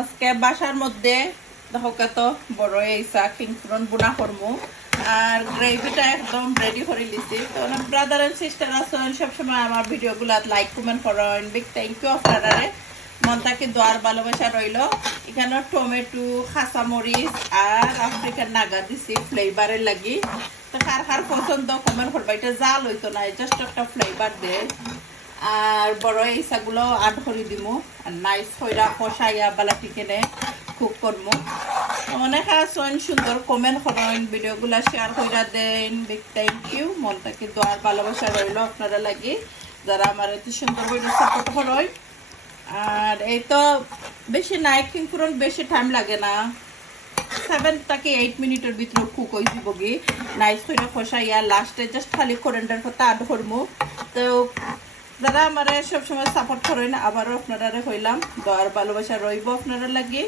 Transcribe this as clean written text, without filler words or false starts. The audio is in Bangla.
আজকে বাসার মধ্যে দেখো কত বড় এইসা কিংপুরন বুনা করমু আর গ্রেভিটা একদম রেডি করে লিছি। তো ব্রাদার এন্ড সিস্টার আছেন সবসময় আমার ভিডিওগুলো লাইক কমেন্ট করেন, বিগ থ্যাংক ইউ আপনারা। মন থেকে দোয়ার ভালোবাসা রইল। এখানে টমেটো, কাঁচামরিচ আর আফ্রিকান নাগা দিছি ফ্লেভারের লাগি। তো কার কার পছন্দ কমেন্ট করবা। এটা জাল হইতো না, জাস্ট একটা ফ্লেভার দেয়। আর বড় এইসাগুলো আড করে দিমু আর নাইস হইরা কষাইয়া বালাটি কেনে কুক করমু। অনেক আসেন সুন্দর কমেন্ট করেন, ভিডিওগুলো শেয়ার কইরা দেন, বিগ থ্যাংক ইউ। মন থেকে দোয়ার ভালোবাসা রইল আপনারা লাগি যারা আমার এত সুন্দর ভিডিও সাপোর্ট করেন। আর এই তো বেশি নাই কিংপুরন, বেশি টাইম লাগে না, 7 থেকে 8 মিনিটের ভিতরে কুক হয়ে দিব গি। নাইস করে কষাইয়া লাস্টে জাস্ট খালি কোরেন্ডার কথা আড করমু। তো যারা আমার সবসময় সাপোর্ট করেন আবারও আপনারা হইলাম দোয়ার ভালোবাসা রইব আপনারা লাগি।